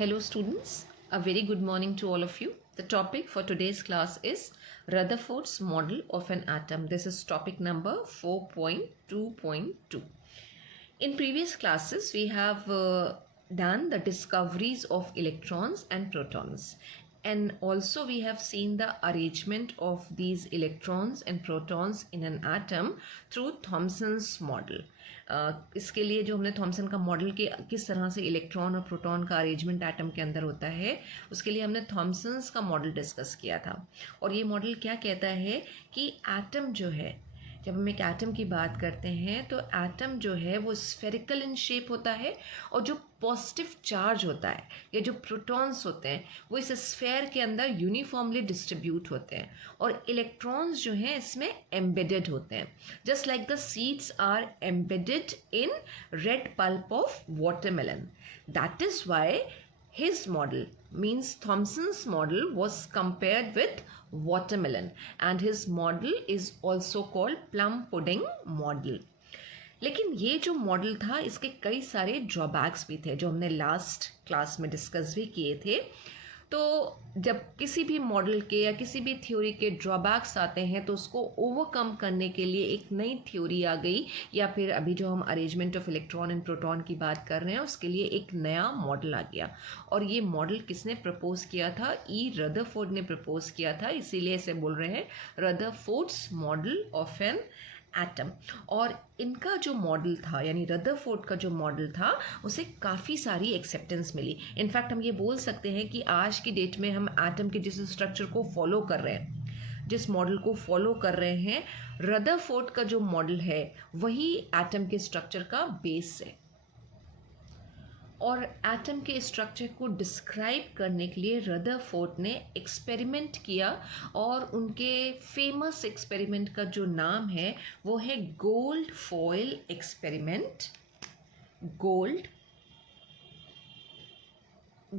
Hello students, a very good morning to all of you. The topic for today's class is Rutherford's model of an atom. This is topic number 4.2.2. In previous classes, we have done the discoveries of electrons and protons. And also we have seen the arrangement of these electrons and protons in an atom through Thomson's model. इसके लिए जो हमने Thompson का model के किस तरह से electron और प्रोटॉन का अरेंजमेंट एटम के अंदर होता है, उसके लिए हमने थॉमसन्स का मॉडल डिस्कस किया था. और ये मॉडल क्या कहता है कि एटम जो है, जब हम एक एटम की बात करते हैं तो एटम जो है वो स्फेरिकल इन शेप होता है और जो पॉजिटिव चार्ज होता है या जो प्रोटॉन्स होते हैं वो इस स्फेयर के अंदर यूनिफॉर्मली डिस्ट्रीब्यूट होते हैं और इलेक्ट्रॉन्स जो हैं इसमें एम्बेडेड होते हैं. Just like the seeds are embedded in red pulp of watermelon. That is why his model, means Thomson's model, was compared with watermelon, and his model is also called plum pudding model. लेकिन ये जो model था इसके कई सारे drawbacks भी थे जो हमने लास्ट क्लास में डिस्कस भी किए थे. तो जब किसी भी मॉडल के या किसी भी थ्योरी के ड्रॉबैक्स आते हैं तो उसको ओवरकम करने के लिए एक नई थ्योरी आ गई, या फिर अभी जो हम arrangement of electron and proton की बात कर रहे हैं उसके लिए एक नया मॉडल आ गया. और ये मॉडल किसने प्रपोज किया था? ई रदरफोर्ड ने प्रपोज किया था, इसीलिए इसे बोल रहे हैं Rutherford's model of an atom. और इनका जो मॉडल था यानी रदरफोर्ड का जो मॉडल था उसे काफ़ी सारी एक्सेप्टेंस मिली. इनफैक्ट हम ये बोल सकते हैं कि आज की डेट में हम एटम के जिस स्ट्रक्चर को फॉलो कर रहे हैं, जिस मॉडल को फॉलो कर रहे हैं, रदरफोर्ड का जो मॉडल है वही एटम के स्ट्रक्चर का बेस है. और एटम के स्ट्रक्चर को डिस्क्राइब करने के लिए रदरफोर्ड ने एक्सपेरिमेंट किया और उनके फेमस एक्सपेरिमेंट का जो नाम है वो है gold foil experiment.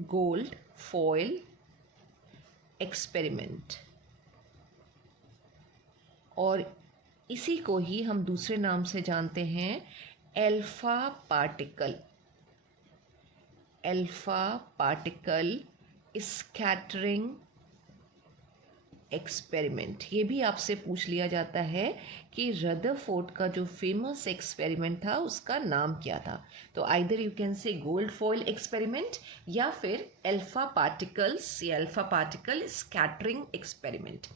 Gold foil experiment. और इसी को ही हम दूसरे नाम से जानते हैं अल्फा पार्टिकल स्कैटरिंग एक्सपेरिमेंट. ये भी आपसे पूछ लिया जाता है कि रदरफोर्ड का जो फेमस एक्सपेरिमेंट था उसका नाम क्या था. तो either you can say gold foil experiment या फिर अल्फा पार्टिकल स्कैटरिंग एक्सपेरिमेंट.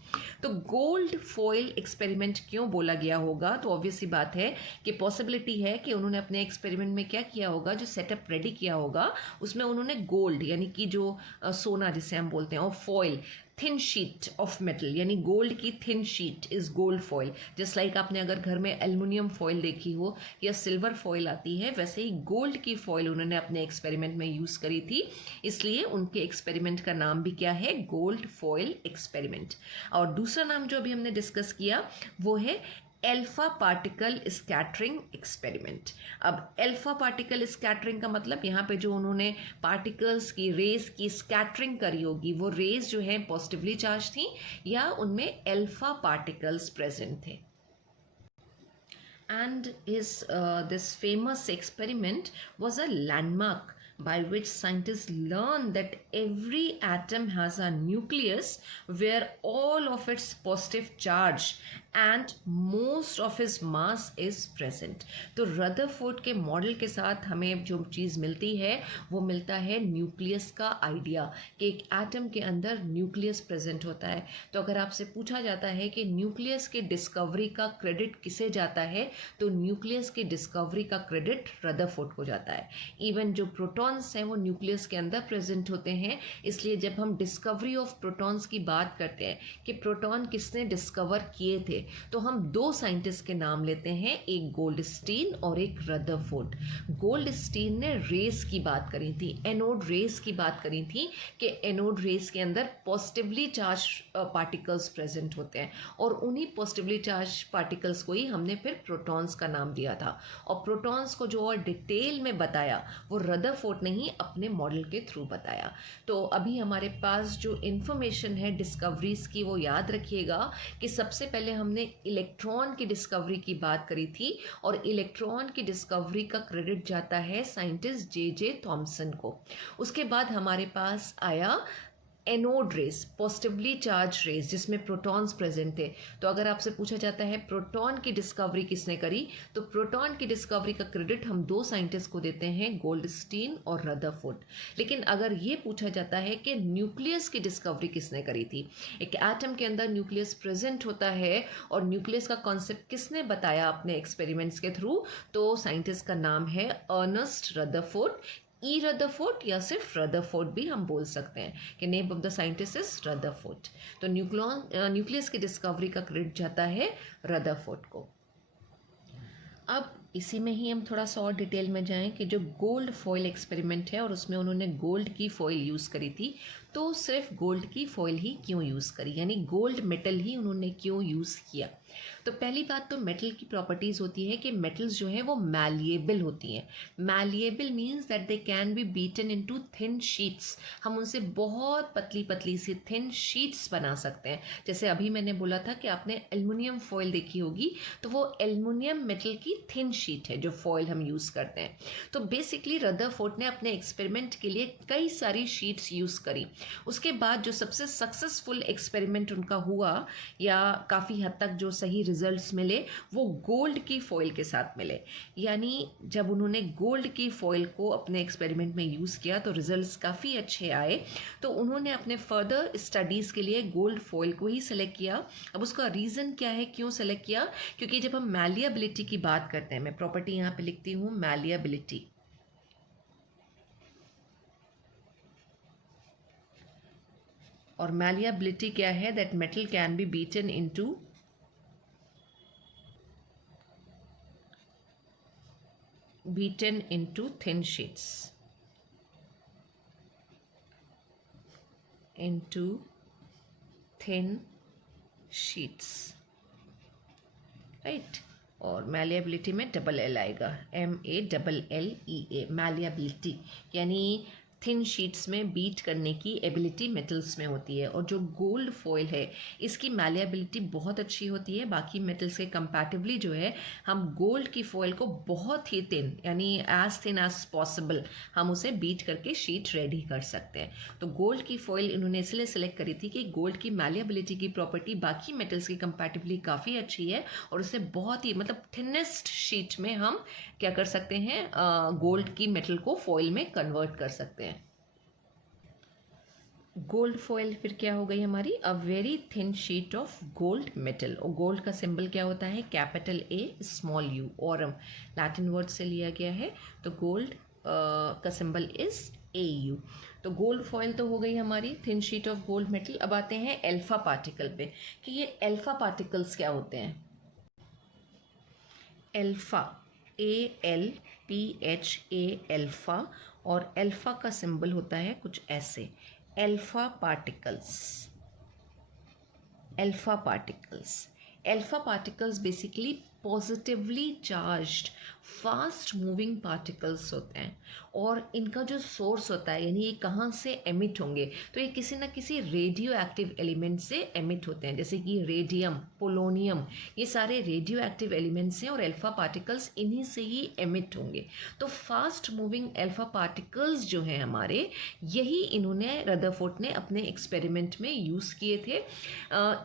तो गोल्ड फॉयल एक्सपेरिमेंट क्यों बोला गया होगा? तो ऑब्वियसली बात है कि पॉसिबिलिटी है कि उन्होंने अपने एक्सपेरिमेंट में क्या किया होगा, जो सेटअप रेडी किया होगा उसमें उन्होंने गोल्ड यानी कि जो सोना जिसे हम बोलते हैं, और foil thin sheet of metal यानी गोल्ड की thin sheet is gold foil. Just like आपने अगर घर में एल्युमिनियम फॉयल देखी हो या सिल्वर फॉयल आती है, वैसे ही गोल्ड की फॉयल उन्होंने अपने एक्सपेरिमेंट में यूज़ करी थी. इसलिए उनके एक्सपेरिमेंट का नाम भी क्या है? Gold foil experiment. और दूसरा नाम जो अभी हमने डिस्कस किया वो है अल्फा पार्टिकल स्कैटरिंग एक्सपेरिमेंट. अब अल्फा पार्टिकल स्कैटरिंग का मतलब यहाँ पे जो उन्होंने पार्टिकल्स की रेज की स्कैटरिंग करी होगी, वो रेज जो है पॉजिटिवली चार्ज थी या उनमें अल्फा पार्टिकल्स प्रेजेंट थे. And this famous experiment was a landmark by which scientists learned that every atom has a nucleus where all of its positive charge and most of its mass is present. तो Rutherford के model के साथ हमें जो चीज़ मिलती है वो मिलता है न्यूक्लियस का आइडिया, कि एक एटम के अंदर न्यूक्लियस प्रेजेंट होता है. तो अगर आपसे पूछा जाता है कि न्यूक्लियस के डिस्कवरी का क्रेडिट किसे जाता है, तो न्यूक्लियस की डिस्कवरी का क्रेडिट रदरफोर्ड को जाता है. इवन जो प्रोटॉन्स हैं वो न्यूक्लियस के अंदर प्रेजेंट होते हैं. इसलिए जब हम डिस्कवरी ऑफ प्रोटॉन्स की बात करते हैं कि प्रोटॉन किसने डिस्कवर किए थे, तो हम दो साइंटिस्ट के नाम लेते हैं, एक गोल्डस्टीन और एक रदरफोर्ड. गोल्डस्टीन ने रेस की बात करी थी, एनोड रेस की बात करी थी कि एनोड रेस के अंदर पॉजिटिवली चार्ज पार्टिकल्स प्रेजेंट होते हैं और उन्हीं पॉजिटिवली चार्ज पार्टिकल्स को ही हमने फिर प्रोटॉन्स का नाम दिया था. और प्रोटॉन्स को जो और डिटेल में बताया वो रदरफोर्ड ने ही अपने मॉडल के थ्रू बताया. तो अभी हमारे पास जो इन्फॉर्मेशन है डिस्कवरीज की वो याद रखिएगा कि सबसे पहले हमने इलेक्ट्रॉन की डिस्कवरी की बात करी थी और इलेक्ट्रॉन की डिस्कवरी का क्रेडिट जाता है साइंटिस्ट जे थॉमसन को। उसके बाद हमारे पास आया anode rays, positively charge rays, जिसमें प्रोटॉन्स प्रेजेंट थे। तो अगर आपसे पूछा जाता है प्रोटॉन की डिस्कवरी किसने करी, तो प्रोटॉन की डिस्कवरी का क्रेडिट हम दो साइंटिस्ट को देते हैं, गोल्डस्टीन और रदरफोर्ड। लेकिन अगर ये पूछा जाता है कि न्यूक्लियस की डिस्कवरी किसने करी थी, एक एटम के अंदर न्यूक्लियस प्रेजेंट होता है और न्यूक्लियस का कॉन्सेप्ट किसने बताया अपने एक्सपेरिमेंट्स के थ्रू, तो साइंटिस्ट का नाम है अर्नेस्ट रदरफोर्ड। ई रदरफोर्ड या सिर्फ रदरफोर्ड भी हम बोल सकते हैं कि name of the scientist is Rutherford. तो न्यूक्लियस की डिस्कवरी का क्रेडिट जाता है रदरफोर्ड को। अब इसी में ही हम थोड़ा सा और डिटेल में जाएं कि जो गोल्ड फॉइल एक्सपेरिमेंट है और उसमें उन्होंने गोल्ड की फॉइल यूज़ करी थी, तो सिर्फ गोल्ड की फॉइल ही क्यों यूज़ करी, यानी गोल्ड मेटल ही उन्होंने क्यों यूज़ किया। तो पहली बात तो मेटल की प्रॉपर्टीज़ होती है कि मेटल्स जो हैं वो मैलिएबल होती हैं। Malleable means that they can be beaten into thin sheets. हम उनसे बहुत पतली पतली सी थिन शीट्स बना सकते हैं। जैसे अभी मैंने बोला था कि आपने एल्युमिनियम फॉइल देखी होगी, तो वो एल्युमिनियम मेटल की थिन शीट है जो फॉइल हम यूज़ करते हैं। तो बेसिकली रदरफोर्ड ने अपने एक्सपेरिमेंट के लिए कई सारी शीट्स यूज़ करी। उसके बाद जो सबसे सक्सेसफुल एक्सपेरिमेंट उनका हुआ या काफ़ी हद तक जो सही रिजल्ट्स मिले, वो गोल्ड की फॉइल के साथ मिले। यानी जब उन्होंने गोल्ड की फॉइल को अपने एक्सपेरिमेंट में यूज़ किया तो रिजल्ट्स काफ़ी अच्छे आए। तो उन्होंने अपने फर्दर स्टडीज़ के लिए गोल्ड फॉइल को ही सेलेक्ट किया। अब उसका रीज़न क्या है, क्यों सेलेक्ट किया, क्योंकि जब हम मैलिएबिलिटी की बात करते हैं, मैं प्रॉपर्टी यहाँ पे लिखती हूँ मैलिएबिलिटी, और मैलिएबिलिटी क्या है, that metal can be beaten into thin sheets, into thin sheets, right. और मैलिएबिलिटी में डबल एल आएगा, MALLEA, मैलिएबिलिटी यानी थिन शीट्स में बीट करने की एबिलिटी मेटल्स में होती है। और जो गोल्ड फॉइल है इसकी मैलिएबिलिटी बहुत अच्छी होती है, बाकी मेटल्स के कंपैरेटिवली जो है हम गोल्ड की फॉइल को बहुत ही थिन यानी एज थिन एज पॉसिबल हम उसे बीट करके शीट रेडी कर सकते हैं। तो गोल्ड की फॉइल इन्होंने इसलिए सेलेक्ट करी थी कि गोल्ड की मैलिएबिलिटी की प्रॉपर्टी बाकी मेटल्स की कंपैरेटिवली काफ़ी अच्छी है और उसे बहुत ही मतलब थिनेस्ट शीट में हम क्या कर सकते हैं, गोल्ड की मेटल को फॉइल में कन्वर्ट कर सकते हैं। गोल्ड फॉइल फिर क्या हो गई हमारी, a very thin sheet of gold metal. और गोल्ड का सिंबल क्या होता है, capital A small u, Aurum Latin word से लिया गया है। तो गोल्ड का सिंबल इज AU। तो गोल्ड फॉइल तो हो गई हमारी thin sheet of gold metal. अब आते हैं अल्फा पार्टिकल पे कि ये अल्फा पार्टिकल्स क्या होते हैं। अल्फा ALPHA अल्फा, और अल्फा का सिंबल होता है कुछ ऐसे, alpha particles. Alpha particles, alpha particles basically positively charged fast moving particles होते हैं और इनका जो सोर्स होता है यानी ये कहाँ से एमिट होंगे, तो ये किसी न किसी रेडियो एक्टिव एलिमेंट से एमिट होते हैं, जैसे कि रेडियम, पोलोनियम, ये सारे रेडियो एक्टिव एलिमेंट्स हैं और अल्फा पार्टिकल्स इन्हीं से ही एमिट होंगे। तो फास्ट मूविंग अल्फा पार्टिकल्स जो हैं हमारे, यही इन्होंने रदरफोर्ड ने अपने एक्सपेरिमेंट में यूज़ किए थे।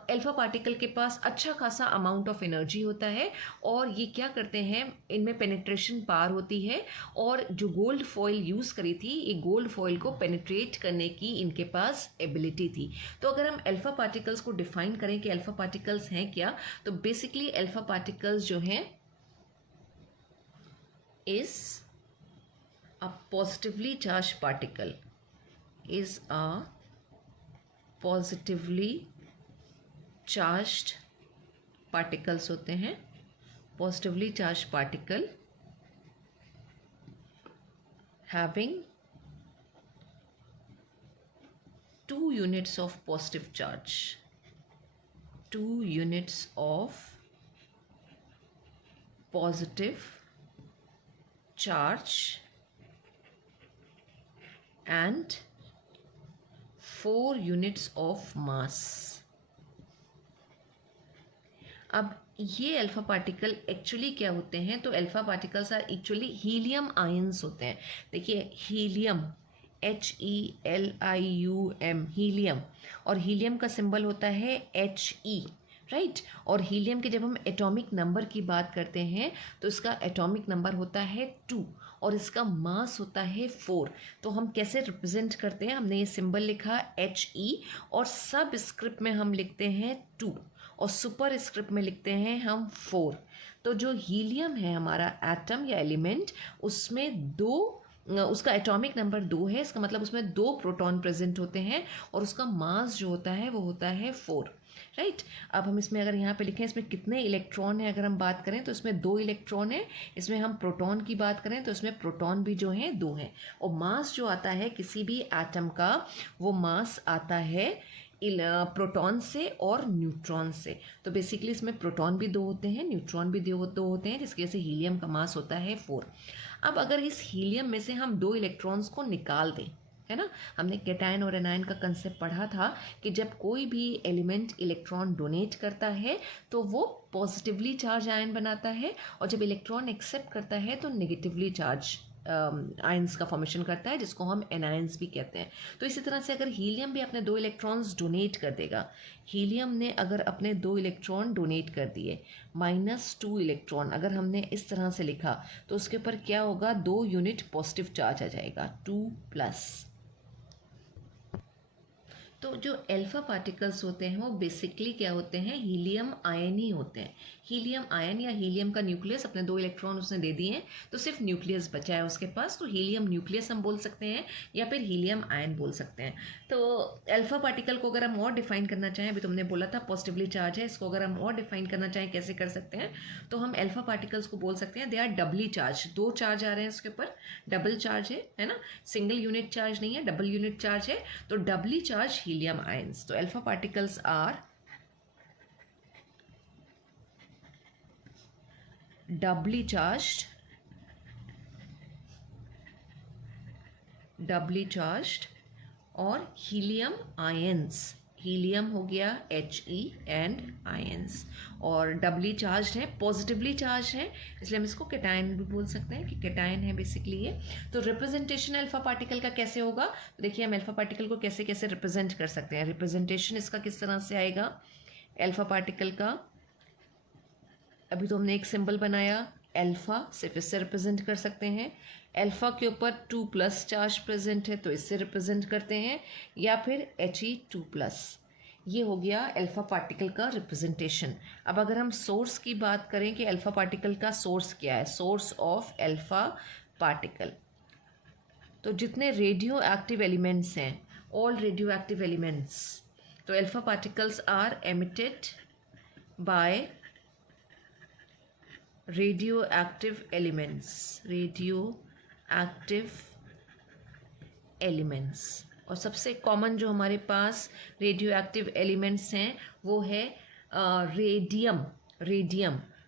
अल्फा पार्टिकल के पास अच्छा खासा अमाउंट ऑफ एनर्जी होता है और ये क्या करते हैं, इनमें पेनिट्रेशन पावर होती है और जो गोल्ड फॉइल यूज़ करी थी, ये गोल्ड फॉइल को पेनिट्रेट करने की इनके पास एबिलिटी थी। तो अगर हम अल्फा पार्टिकल्स को डिफाइन करें कि अल्फा पार्टिकल्स हैं क्या, तो बेसिकली अल्फा पार्टिकल्स जो हैं is a positively charge particle, is a positively charged particles होते हैं, positively charge particle having 2 units of positive charge, 2 units of positive charge and 4 units of mass. अब ये alpha particle actually क्या होते हैं, तो alpha particles are actually helium ions होते हैं। देखिए हीलियम, HELIUM, हीलियम, और हीलियम का सिंबल होता है HE, राइट। और हीलियम के जब हम एटॉमिक नंबर की बात करते हैं तो इसका एटॉमिक नंबर होता है 2 और इसका मास होता है 4। तो हम कैसे रिप्रेजेंट करते हैं, हमने ये सिंबल लिखा HE और सब स्क्रिप्ट में हम लिखते हैं 2 और सुपर स्क्रिप्ट में लिखते हैं हम 4। तो जो हीलियम है हमारा एटम या एलिमेंट, उसमें उसका एटॉमिक नंबर 2 है, इसका मतलब उसमें 2 प्रोटॉन प्रेजेंट होते हैं और उसका मास जो होता है वो होता है 4, राइट। अब हम इसमें अगर यहाँ पे लिखें इसमें कितने इलेक्ट्रॉन है, अगर हम बात करें तो इसमें 2 इलेक्ट्रॉन है। इसमें हम प्रोटॉन की बात करें तो इसमें प्रोटॉन भी जो है 2 हैं। और मास जो आता है किसी भी एटम का, वो मास आता है प्रोटॉन से और न्यूट्रॉन से। तो बेसिकली इसमें प्रोटॉन भी 2 होते हैं, न्यूट्रॉन भी 2 होते हैं, जिसकी वजह से हीलियम का मास होता है 4। अब अगर इस हीलियम में से हम 2 इलेक्ट्रॉन्स को निकाल दें, है ना, हमने कैटायन और एनायन का कंसेप्ट पढ़ा था कि जब कोई भी एलिमेंट इलेक्ट्रॉन डोनेट करता है तो वो पॉजिटिवली चार्ज आयन बनाता है, और जब इलेक्ट्रॉन एक्सेप्ट करता है तो नेगेटिवली चार्ज आयंस का फॉर्मेशन करता है, जिसको हम एनायंस भी कहते हैं। तो इसी तरह से अगर हीलियम भी अपने 2 इलेक्ट्रॉन्स डोनेट कर देगा, हीलियम ने अगर अपने 2 इलेक्ट्रॉन डोनेट कर दिए, -2 इलेक्ट्रॉन अगर हमने इस तरह से लिखा, तो उसके ऊपर क्या होगा, 2 यूनिट पॉजिटिव चार्ज आ जाएगा, 2+। तो जो अल्फा पार्टिकल्स होते हैं वो बेसिकली क्या होते हैं, हीलियम आयन ही होते हैं। हीलियम आयन या हीलियम का न्यूक्लियस, अपने 2 इलेक्ट्रॉन उसने दे दिए हैं तो सिर्फ न्यूक्लियस बचा है उसके पास, तो हीलियम न्यूक्लियस हम बोल सकते हैं या फिर हीलियम आयन बोल सकते हैं। तो अल्फा पार्टिकल को अगर हम और डिफाइन करना चाहें, अभी तुमने बोला था पॉजिटिवली चार्ज है, इसको अगर हम और डिफाइन करना चाहें कैसे कर सकते हैं, तो हम अल्फा पार्टिकल्स को बोल सकते हैं they are Dabali charge. 2 charge आ रहे हैं उसके ऊपर, डबल चार्ज है ना, सिंगल यूनिट चार्ज नहीं है, डबल यूनिट चार्ज है, तो डबली charge helium ions. So alpha particles are doubly charged और helium ions, हीलियम हो गया He एंड आयंस, और डबली चार्ज है, पॉजिटिवली चार्ज है, इसलिए हम इसको कैटायन भी बोल सकते हैं कि कैटायन है बेसिकली ये। तो रिप्रेजेंटेशन अल्फा पार्टिकल का कैसे होगा, तो देखिए हम अल्फा पार्टिकल को कैसे कैसे रिप्रेजेंट कर सकते हैं। रिप्रेजेंटेशन इसका किस तरह से आएगा अल्फा पार्टिकल का, अभी तो हमने एक सिंबल बनाया अल्फा, सिर्फ इससे रिप्रेजेंट कर सकते हैं। अल्फा के ऊपर 2+ चार्ज प्रेजेंट है तो इससे रिप्रेजेंट करते हैं, या फिर He2+। ये हो गया अल्फा पार्टिकल का रिप्रेजेंटेशन। अब अगर हम सोर्स की बात करें कि अल्फा पार्टिकल का सोर्स क्या है, सोर्स ऑफ अल्फा पार्टिकल, तो जितने रेडियो एक्टिव एलिमेंट्स हैं, ऑल रेडियो एक्टिव एलिमेंट्स, तो alpha particles are emitted by radioactive elements। और सबसे कॉमन जो हमारे पास रेडियो एक्टिव एलिमेंट्स हैं वो है radium,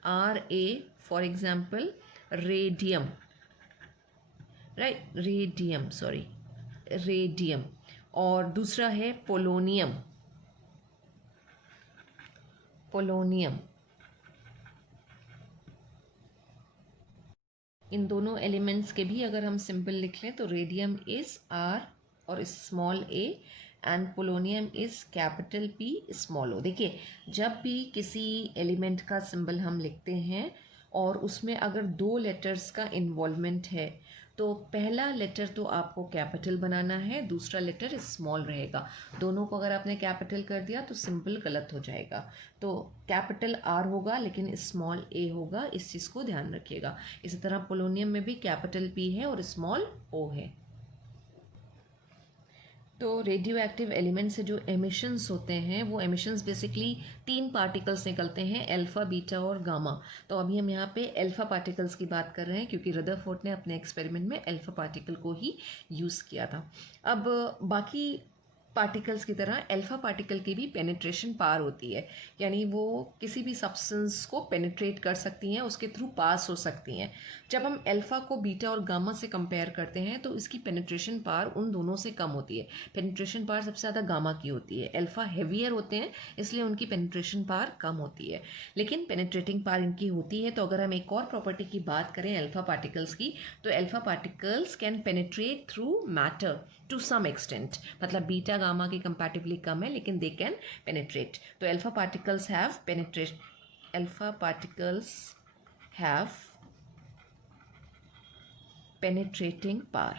RA for example, radium, right, radium. और दूसरा है पोलोनियम, इन दोनों एलिमेंट्स के भी अगर हम सिंबल लिख लें तो रेडियम इज R और small a and polonium is capital P small o। देखिए जब भी किसी एलिमेंट का सिंबल हम लिखते हैं और उसमें अगर 2 लेटर्स का इन्वॉल्वमेंट है, तो पहला लेटर तो आपको कैपिटल बनाना है, दूसरा लेटर स्मॉल रहेगा। दोनों को अगर आपने कैपिटल कर दिया तो सिंबल गलत हो जाएगा। तो कैपिटल R होगा लेकिन स्मॉल a होगा, इस चीज़ को ध्यान रखिएगा। इसी तरह पोलोनियम में भी कैपिटल P है और स्मॉल o है। तो रेडियो एक्टिव एलिमेंट से जो एमिशंस होते हैं, वो एमिशंस बेसिकली 3 पार्टिकल्स निकलते हैं, अल्फा, बीटा और गामा। तो अभी हम यहाँ पे अल्फा पार्टिकल्स की बात कर रहे हैं क्योंकि रदरफोर्ड ने अपने एक्सपेरिमेंट में अल्फा पार्टिकल को ही यूज़ किया था। अब बाकी पार्टिकल्स की तरह अल्फा पार्टिकल की भी पेनिट्रेशन पावर होती है, यानी वो किसी भी सब्सटेंस को पेनिट्रेट कर सकती हैं, उसके थ्रू पास हो सकती हैं। जब हम अल्फा को बीटा और गामा से कंपेयर करते हैं तो इसकी पेनिट्रेशन पावर उन दोनों से कम होती है। पेनिट्रेशन पावर सबसे ज़्यादा गामा की होती है। अल्फा हेवियर होते हैं इसलिए उनकी पेनिट्रेशन पावर कम होती है, लेकिन पेनिट्रेटिंग पावर इनकी होती है। तो अगर हम एक और प्रॉपर्टी की बात करें अल्फा पार्टिकल्स की, तो alpha particles can penetrate through matter to some extent, मतलब बीटा गामा की कंपैरेटिवली कम है लेकिन दे कैन पेनिट्रेट। तो alpha particles have penetrating power.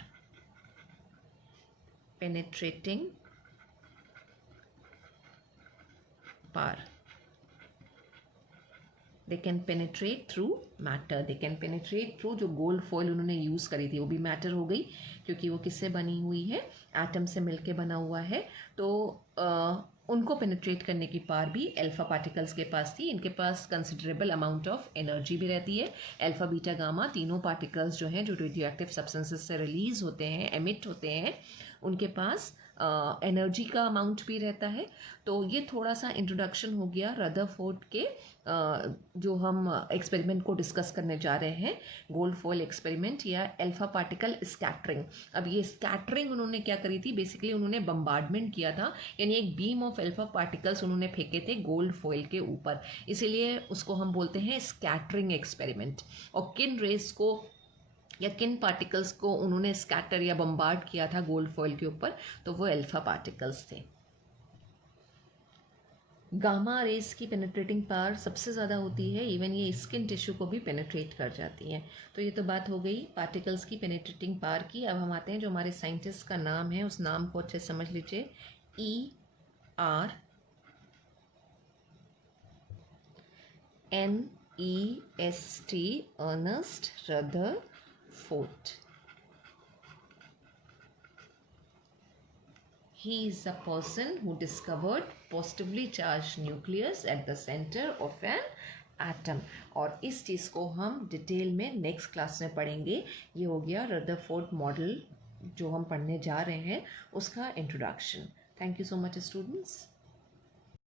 They can penetrate through matter. They can penetrate through, जो gold foil उन्होंने use करी थी वो भी मैटर हो गई, क्योंकि वो किससे बनी हुई है, एटम से मिलके बना हुआ है। तो उनको पेनिट्रेट करने की पावर भी अल्फा पार्टिकल्स के पास थी। इनके पास कंसिडरेबल अमाउंट ऑफ एनर्जी भी रहती है। अल्फा बीटा गामा तीनों पार्टिकल्स जो हैं, जो रेडियो एक्टिव सब्सटेंसेस से रिलीज होते हैं, एमिट होते हैं, उनके पास एनर्जी का अमाउंट भी रहता है। तो ये थोड़ा सा इंट्रोडक्शन हो गया रदरफोर्ड के जो हम एक्सपेरिमेंट को डिस्कस करने जा रहे हैं, गोल्ड फॉइल एक्सपेरिमेंट या अल्फा पार्टिकल स्कैटरिंग। अब ये स्कैटरिंग उन्होंने क्या करी थी, बेसिकली उन्होंने बम्बार्डमेंट किया था, यानी एक बीम ऑफ अल्फा पार्टिकल्स उन्होंने फेंके थे गोल्ड फॉइल के ऊपर, इसीलिए उसको हम बोलते हैं स्कैटरिंग एक्सपेरिमेंट। और किन रेस को या किन पार्टिकल्स को उन्होंने स्कैटर या बम्बार्ड किया था गोल्ड फॉइल के ऊपर, तो वो अल्फा पार्टिकल्स थे। गामा रेस की पेनिट्रेटिंग पावर सबसे ज़्यादा होती है, इवन ये स्किन टिश्यू को भी पेनिट्रेट कर जाती हैं। तो ये तो बात हो गई पार्टिकल्स की पेनिट्रेटिंग पावर की। अब हम आते हैं जो हमारे साइंटिस्ट का नाम है, उस नाम को अच्छे से समझ लीजिए। ERNEST, Ernest Rutherford. He is a person who discovered positively charged nucleus at the center of an atom। और इस चीज़ को हम डिटेल में नेक्स्ट क्लास में पढ़ेंगे। ये हो गया रदरफोर्ड मॉडल जो हम पढ़ने जा रहे हैं, उसका introduction. Thank you so much students.